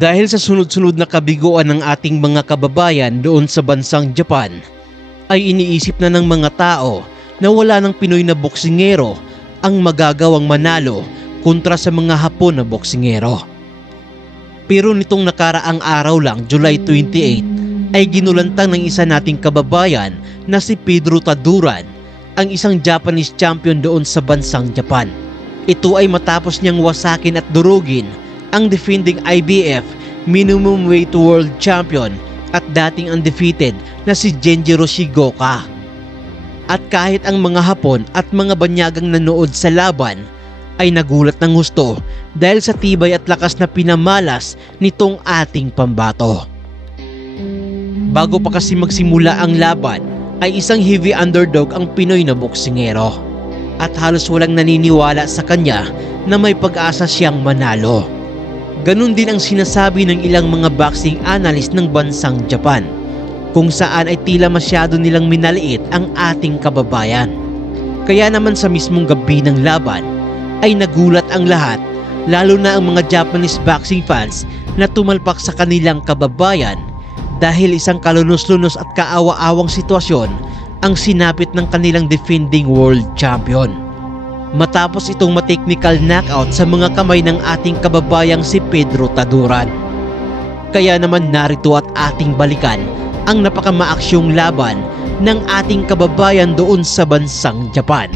Dahil sa sunod-sunod na kabiguan ng ating mga kababayan doon sa bansang Japan, ay iniisip na ng mga tao na wala ng Pinoy na boksingero ang magagawang manalo kontra sa mga Hapon na boksingero. Pero nitong nakaraang araw lang, July 28, ay ginulantang ng isa nating kababayan na si Pedro Taduran, ang isang Japanese champion doon sa bansang Japan. Ito ay matapos niyang wasakin at durugin ang defending IBF minimum weight world champion at dating undefeated na si Genjiro Shigoka. At kahit ang mga Hapon at mga banyagang nanood sa laban ay nagulat ng husto dahil sa tibay at lakas na pinamalas nitong ating pambato. Bago pa kasi magsimula ang laban ay isang heavy underdog ang Pinoy na boksingero at halos walang naniniwala sa kanya na may pag-asa siyang manalo. Ganun din ang sinasabi ng ilang mga boxing analyst ng bansang Japan, kung saan ay tila masyado nilang minaliit ang ating kababayan. Kaya naman sa mismong gabi ng laban ay nagulat ang lahat, lalo na ang mga Japanese boxing fans na tumalpak sa kanilang kababayan dahil isang kalunos-lunos at kaawa-awang sitwasyon ang sinapit ng kanilang defending world champion. Matapos itong ma-technical knockout sa mga kamay ng ating kababayang si Pedro Taduran. Kaya naman narito at ating balikan ang napakamaaksyong laban ng ating kababayan doon sa bansang Japan.